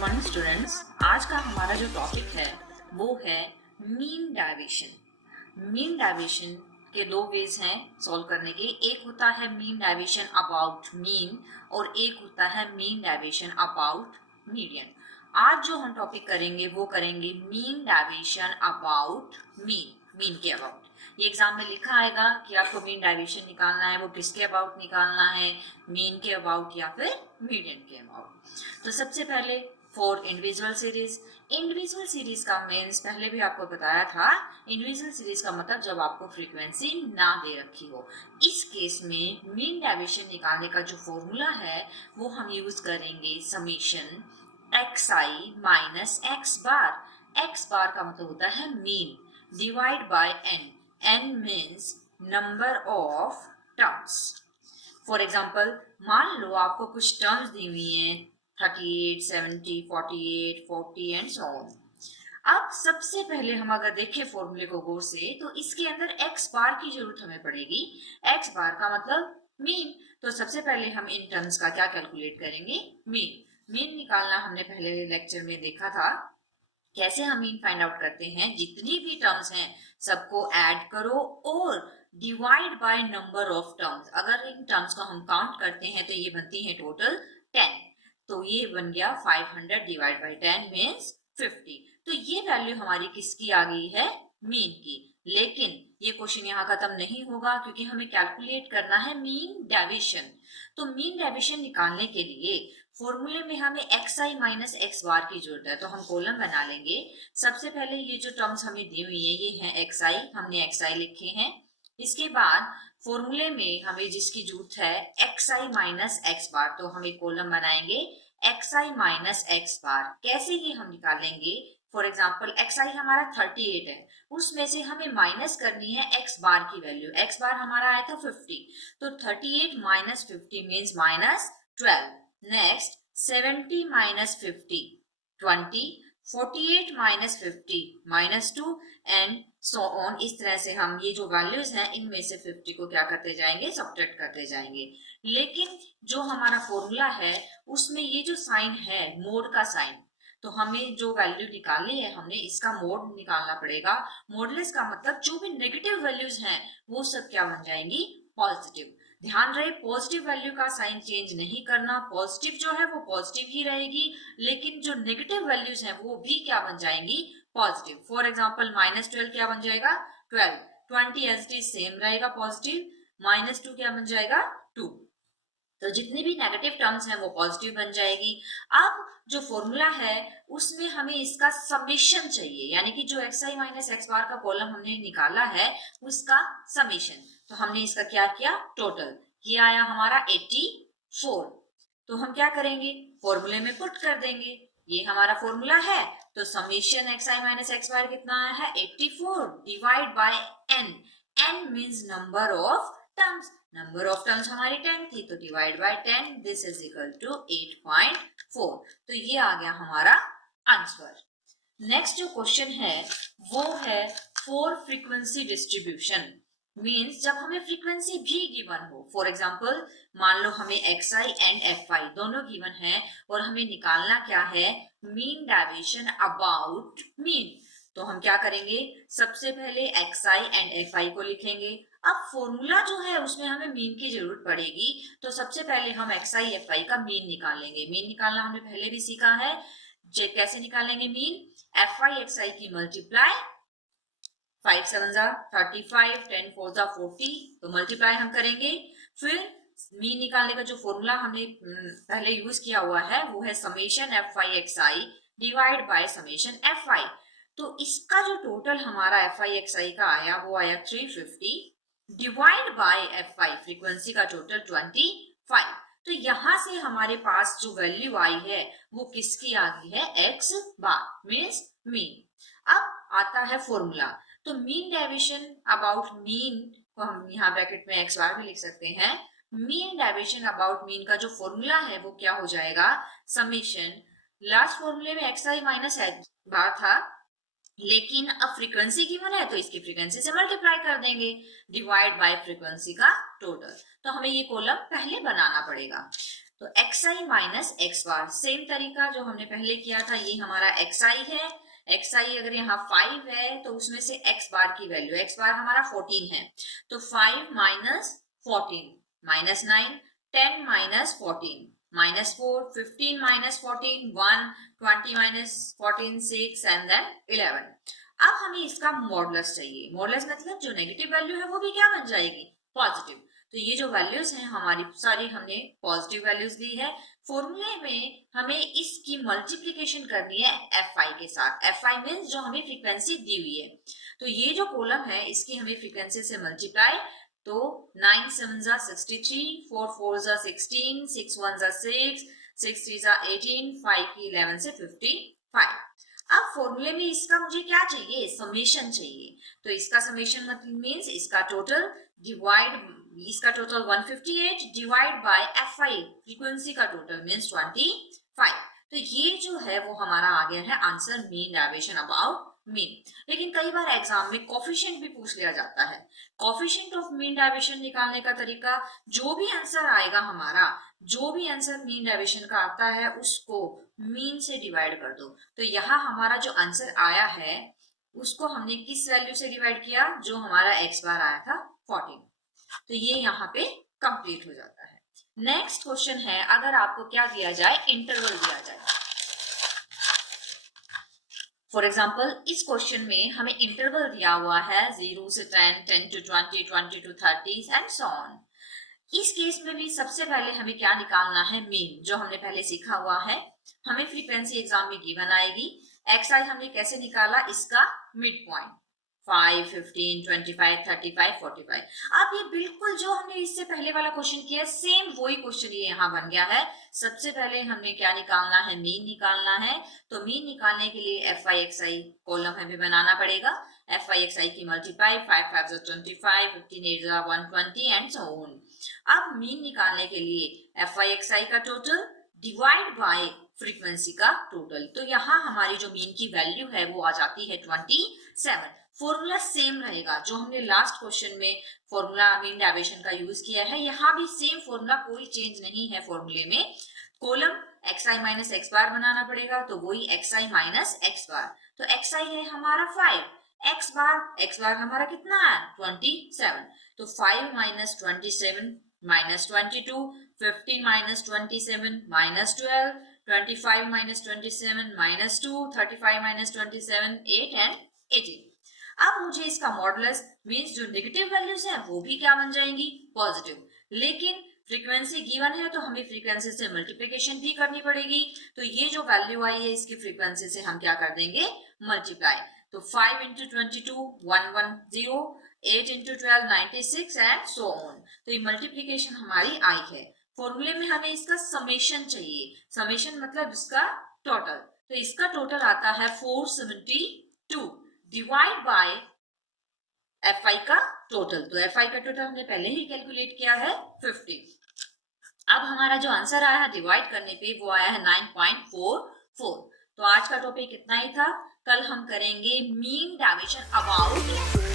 Morning students, आज का हमारा जो टॉपिक है वो है मीन डाइवेशन। मीन डाइवेशन के दो वेज हैं सॉल्व करने के। एक होता है मीन डाइवेशन अबाउट मीन और एक होता है मीन डाइवेशन अबाउट मीडियन। आज जो हम टॉपिक करेंगे वो करेंगे mean deviation about mean, mean के अबाउट। ये एग्जाम में लिखा आएगा कि आपको मीन डाइवेशन निकालना है, वो किसके अबाउट निकालना है, मीन के अबाउट या फिर मीडियन के अबाउट। तो सबसे पहले for individual series. Individual series का मीन्स पहले भी आपको बताया था, इंडिविजुअल सीरीज का मतलब जब आपको फ्रीक्वेंसी ना दे रखी हो। इस केस में मीन डाइवेशन निकालने का जो फॉर्मूला है वो हम यूज करेंगे समीशन xi माइनस x बार। x बार का मतलब होता है mean divide by n। n means number of terms. For example, मान लो आपको कुछ टर्म्स दी हुई हैं 38, 70, 48, 40 एंड सो ऑन। अब सबसे पहले हम अगर देखें फॉर्मूले को गौर से तो इसके अंदर x बार की जरूरत हमें पड़ेगी। x बार का मतलब मीन। तो सबसे पहले हम इन टर्म्स का क्या कैलकुलेट करेंगे, मीन। मीन निकालना हमने पहले लेक्चर में देखा था। कैसे हम मीन फाइंड आउट करते हैं, जितनी भी टर्म्स हैं सबको ऐड करो और divide by number of terms. अगर इन टर्म्स को हम काउंट करते हैं तो ये बनती है टोटल 10। तो ये बन गया 500 डिवाइड बाय 10 मीन्स 50। तो ये वैल्यू हमारी किसकी आ गई है, मीन की। लेकिन ये क्वेश्चन यहाँ खत्म नहीं होगा क्योंकि हमें कैलकुलेट करना है मीन डेविएशन। तो मीन डेविएशन निकालने के लिए फॉर्मूले में हमें xi माइनस x बार की जरूरत है। तो हम कॉलम बना लेंगे। सबसे पहले ये जो टर्म्स हमें दी हुई है ये है xi, हमने xi लिखे हैं। इसके बाद फॉर्मूले में हमें जिसकी जरूरत है xi माइनस x बार, तो हम एक कॉलम बनाएंगे xi माइनस x बार। कैसे ये हम निकालेंगे, फॉर एग्जाम्पल xi हमारा 38 है, उसमें से हमें माइनस करनी है x बार की वैल्यू। x बार हमारा आया था 50, तो 38 minus 50 means minus 12। Next 70 minus 50 20, 48 minus 50 minus 2 and so on. इस तरह से हम ये जो वैल्यूज हैं इनमें से 50 को क्या करते जाएंगे, सब्ट्रैक्ट करते जाएंगे। लेकिन जो हमारा फॉर्मूला है उसमें ये जो साइन है मोड का साइन, तो हमें जो वैल्यू निकालनी है हमने इसका मोड निकालना पड़ेगा। मोडलेस का मतलब जो भी नेगेटिव वैल्यूज हैं वो सब क्या बन जाएंगी, पॉजिटिव। ध्यान रहे पॉजिटिव वैल्यू का साइन चेंज नहीं करना, पॉजिटिव जो है वो पॉजिटिव ही रहेगी, लेकिन जो नेगेटिव वैल्यूज हैं वो भी क्या बन जाएंगी, पॉजिटिव। फॉर एग्जांपल माइनस 12 क्या बन जाएगा, 12। 20 एज इट इज सेम रहेगा पॉजिटिव, माइनस 2 क्या बन जाएगा, 2। तो जितनी भी नेगेटिव टर्म्स हैं वो पॉजिटिव बन जाएगी। अब जो फॉर्मूला है उसमें हमें इसका समेशन चाहिए, यानी कि जो xi माइनस x बार का कॉलम हमने निकाला है उसका समेशन। तो हमने इसका क्या किया, टोटल। ये आया हमारा 84। तो हम क्या करेंगे, फॉर्मूले में पुट कर देंगे। ये हमारा फॉर्मूला है, तो summation xi minus x bar कितना आया है, 84 divide by n। n means number of terms. Number of terms हमारी 10 थी, तो divide by 10, this is equal to 8.4। तो ये आ गया हमारा आंसर। नेक्स्ट जो क्वेश्चन है वो है फॉर फ्रीक्वेंसी डिस्ट्रीब्यूशन। मीन्स जब हमें फ्रीक्वेंसी भी गिवन हो, फॉर एग्जाम्पल मान लो हमें xi एंड fi दोनों गिवन है और हमें निकालना क्या है, मीन डेविएशन अबाउट मीन। तो हम क्या करेंगे, सबसे पहले xi एंड fi को लिखेंगे। अब फॉर्मूला जो है उसमें हमें मीन की जरूरत पड़ेगी, तो सबसे पहले हम xi fi का मीन निकालेंगे। मीन निकालना हमने पहले भी सीखा है। कैसे निकालेंगे मीन, fi xi की मल्टीप्लाई, 5 7 35, 10 4 40, तो मल्टीप्लाई हम करेंगे। फिर मीन निकालने का जो फॉर्मूला हमने पहले यूज किया हुआ है वो है summation fi xi divide by summation fi। तो इसका जो टोटल हमारा fi xi का आया वो आया 350 डिवाइड बाय fi, फ्रीक्वेंसी का टोटल 25। तो यहां से हमारे पास जो वैल्यू आई है वो किसकी आ गई है, x बार मीन्स मीन। अब आता है फॉर्मूला। तो मीन डेविएशन अबाउट मीन को हम यहाँ ब्रैकेट में x बार भी लिख सकते हैं। मीन डेविएशन अबाउट मीन का जो फॉर्मूला है वो क्या हो जाएगा, समेशन, लास्ट फॉर्मूले में xi माइनस x बार था, लेकिन अब फ्रीक्वेंसी गिवन है तो इसकी फ्रीक्वेंसी से मल्टीप्लाई कर देंगे, डिवाइड बाय फ्रीक्वेंसी का टोटल। तो हमें ये कॉलम पहले बनाना पड़ेगा। तो xi माइनस x बार, सेम तरीका जो हमने पहले किया था, ये हमारा xi है। xi अगर यहाँ 5 है तो उसमें से x बार की वैल्यू, x बार हमारा 14 है, तो 5 minus 14 minus 9, 10 minus 14 minus 4, 15 minus 14 1, 20 minus 14 6 and then 11। अब हमें इसका मॉडुलस चाहिए। मॉडुलस मतलब जो नेगेटिव वैल्यू है वो भी क्या बन जाएगी, पॉजिटिव। तो ये जो वैल्यूज हैं हमारी सारी हमने पॉजिटिव वैल्यूज ली है। फॉर्मूले में हमें इसकी मल्टीप्लिकेशन करनी है fi के साथ। fi मींस जो हमें फ्रीक्वेंसी दी हुई है, तो ये जो कॉलम है इसकी हमें फ्रीक्वेंसी से मल्टीप्लाई, तो 9 7 जा 63, 4 4 जा 16, 6 1 जा 6, 6 3 जा 18, 5 की 11 से 55। अब फॉर्मूले में इसका मुझे क्या चाहिए, समेशन चाहिए। तो इसका समेशन मतलब मींस इसका टोटल डिवाइड, इसका total 158 divide by fi frequency का टोटल मींस 25। तो ये जो है वो हमारा आ गया है answer, mean direction about mean. लेकिन कई बार एग्जाम में कोफिशिएंट भी पूछ लिया जाता है। कोफिशिएंट ऑफ मीन डायरेक्शन निकालने का तरीका, जो भी आंसर आएगा हमारा, जो भी आंसर मीन डायरेक्शन का आता है उसको मीन से डिवाइड कर दो। तो यहाँ हमारा जो आंसर आया है उसको हमने किस वैल्यू से डिवाइड किया, जो हमारा x बार आया था 14। तो ये यहाँ पे कंप्लीट हो जाता है। नेक्स्ट क्वेश्चन है, अगर आपको क्या दिया जाए, इंटरवल दिया जाए। फॉर एग्जाम्पल इस क्वेश्चन में हमें इंटरवल दिया हुआ है 0 से 10, 10 to 20, 20 to 30 and so on. इस केस में भी सबसे पहले हमें क्या निकालना है, मीन, जो हमने पहले सीखा हुआ है। हमें फ्रीक्वेंसी एग्जाम में गिवन आएगी। xi हमने कैसे निकाला, इसका मिड पॉइंट 5, 15, 25, 35, 45। अब ये बिल्कुल जो हमने इससे पहले वाला क्वेश्चन किया, सेम वही क्वेश्चन ये यहाँ बन गया है। सबसे पहले हमने क्या निकालना है, मीन निकालना है। तो मीन निकालने के लिए fi xi कॉलम हमें बनाना पड़ेगा। fi xi की मल्टीप्लाई, 5 5 25, 15 8 120 एंड सो ऑन। अब मीन निकालने के लिए fi xi का टोटल डिवाइड बाय फ्रीक्वेंसी का टोटल। तो यहाँ हमारी जो मीन की वैल्यू है वो आ जाती है 27। फॉर्मूला सेम रहेगा जो हमने लास्ट क्वेश्चन में फॉर्मूला मीन डायरेक्शन का यूज किया है, यहाँ भी सेम फॉर्मूला, कोई चेंज नहीं है फॉर्मूले में। कॉलम xi माइनस x बार बनाना पड़ेगा, तो वही xi माइनस x बार। तो xi है हमारा 5, x बार हमारा कितना है 27। तो 5 minus 27 minus 22, 15 minus 27 minus 12, 25 minus 27 minus 2, 35 minus 27 8 and 18। अब मुझे इसका मॉडुलस मींस जो नेगेटिव वैल्यूज हैं वो भी क्या बन जाएंगी, पॉजिटिव। लेकिन फ्रीक्वेंसी गिवन है तो हमें फ्रीक्वेंसी से मल्टीप्लिकेशन भी करनी पड़ेगी। तो ये जो वैल्यू आई है इसकी फ्रीक्वेंसी से हम क्या कर देंगे, मल्टीप्लाई। तो 5 into 22 110, 8 into 12 96 and so on. तो ये मल्टीप्लिकेशन हमारी आई है। फॉर्मूले में हमें इसका समेशन चाहिए। समेशन मतलब इसका टोटल। तो इसका टोटल आता है 472 डिवाइड बाय fi का टोटल। तो fi का टोटल हमने पहले ही कैलकुलेट किया है 50। अब हमारा जो आंसर आया है डिवाइड करने पे वो आया है 9.44। तो आज का टॉपिक इतना ही था। कल हम करेंगे मीन डायरेक्शन अबाउट